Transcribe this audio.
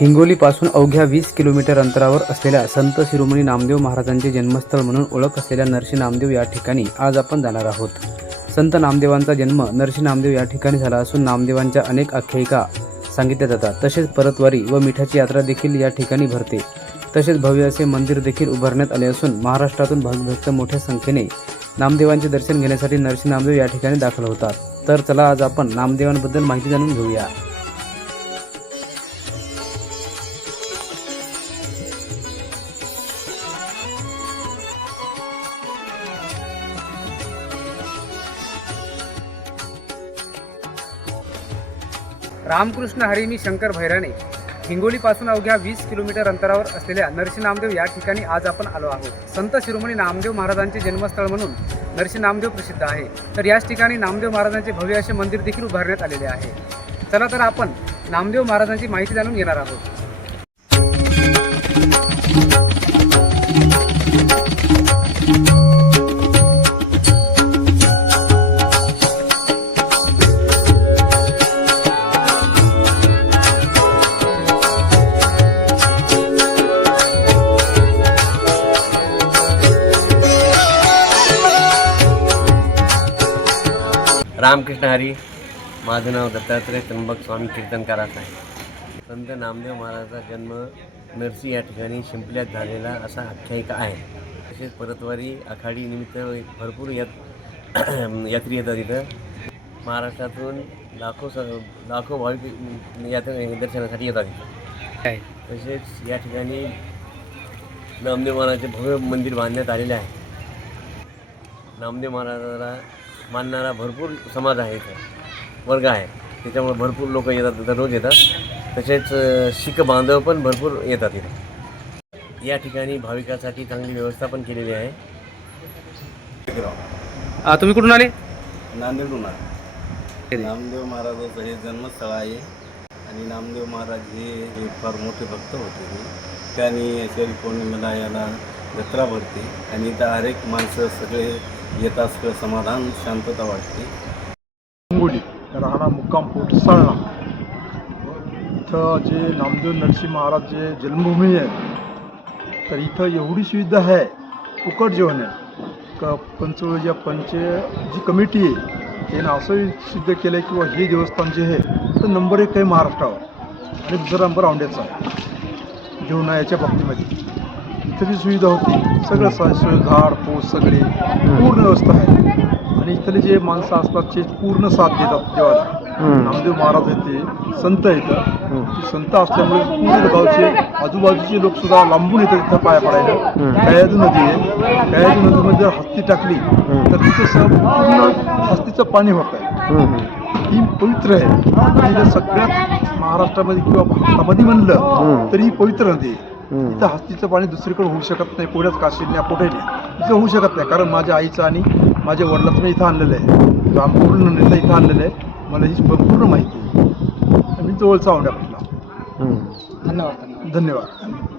हिंगोलीपासून अवघ्या 20 किलोमीटर अंतरावर असलेल्या संत शिरोमणी नामदेव महाराजांचे जन्मस्थळ म्हणून ओळख असलेल्या नरसी नामदेव या ठिकाणी आज आपण जाणार आहोत. संत नामदेवांचा जन्म नरसी नामदेव या ठिकाणी झाला असून नामदेवांच्या अनेक आख्यायिका सांगितल्या जातात. तसेच परतवारी व मिठाची यात्रा देखील या ठिकाणी भरते. तसेच भव्य असे मंदिर देखील उभारण्यात आले असून महाराष्ट्रातून भक्त मोठ्या संख्येने नामदेवांचे दर्शन घेण्यासाठी नरसी नामदेव या ठिकाणी दाखल होतात. तर चला आज आपण नामदेवांबद्दल माहिती जाणून घेऊया. रामकृष्ण हरी, मी शंकर भैराणे. हिंगोलीपासून अवघ्या 20 किलोमीटर अंतरावर असलेल्या नरसी नामदेव या ठिकाणी आज आपण आलो आहोत. संत शिरोमणी नामदेव महाराजांचे जन्मस्थळ म्हणून नरसी नामदेव प्रसिद्ध आहे. तर याच ठिकाणी नामदेव महाराजांचे भव्य असे मंदिर देखील उभारण्यात आलेले आहे. चला तर आपण नामदेव महाराजांची माहिती जाणून घेणार आहोत. रामकृष्ण हरी, माझं नाव दत्तात्रय त्र्यंबक स्वामी कीर्तनकाराचं आहे. संत नामदेव महाराजांचा जन्म नरसी या ठिकाणी शिंपल्यात झालेला असा आख्यायिका आहे. तसेच परतवारी आखाडी निमित्त भरपूर यात्री येतात. इथं महाराष्ट्रातून लाखो भाविक यात्रा दर्शनासाठी येतात इथं. तसेच या ठिकाणी नामदेव महाराजांचे भव्य मंदिर बांधण्यात आलेले आहे. नामदेव महाराजाला मानणारा भरपूर समाज आहे, इथं वर्ग आहे. त्याच्यामुळे भरपूर लोक येतात, दररोज येतात. तसेच शीख बांधव पण भरपूर येतात इथं. या ठिकाणी भाविकांसाठी चांगली व्यवस्था पण केलेली आहे. तुम्ही कुठून आले? नांदेडहून आले. नामदेव महाराजाचं हे जन्मस्थळ आहे आणि नामदेव महाराज हे फार मोठे भक्त होते. त्यांनी शैल पौर्णिमेला याला जत्रा भरते आणि इथं हरेक माणसं सगळे येतात. सगळं समाधान, शांतता वाटते. हिंगोली राहणार मुक्काम पोट साळणा इथं जे नामदेव नरसी महाराज जे जन्मभूमी आहे, तर इथं एवढी सुविधा आहे. फुकट जेवण आहे. पंच जी कमिटी आहे त्यानं असं सिद्ध केलं आहे की हे देवस्थान जे आहे तर नंबर 1 आहे महाराष्ट्रावर आणि दुसरा नंबर औंढ्याचा आहे जेवणा याच्या बाबतीमध्ये. इथं जी सुविधा होती सगळं सोय, झाड पोस सगळे पूर्ण व्यवस्था आहे. आणि इथले जे माणसं असतात ते पूर्ण साथ देतात देवाला. नामदेव महाराज येते संत येतं. संत असल्यामुळे पूर्ण गावचे आजूबाजूचे लोक सुद्धा लांबून येतात इथं पाया पडायला. कयाधू नदी आहे. कयाधू नदीमध्ये जर हस्ती टाकली तर तिथं पूर्ण हस्तीचं पाणी होत आहे. ही पवित्र आहे. तिला सगळ्यात महाराष्ट्रामध्ये किंवा भारतामध्ये म्हणलं तरी ही पवित्र नदी आहे. इथं हस्तीचं पाणी दुसरीकडे होऊ शकत नाही. पुण्यात काशीने पोटेने इथं होऊ शकत नाही. कारण माझ्या आईचं आणि माझ्या वडिलाचं मी इथं आणलेलं आहे. रामपूर्ण नेलं इथं आणलेलं आहे. मला ही पूर्ण माहिती आहे. मी जवळचा औंढ्यापासून. धन्यवाद.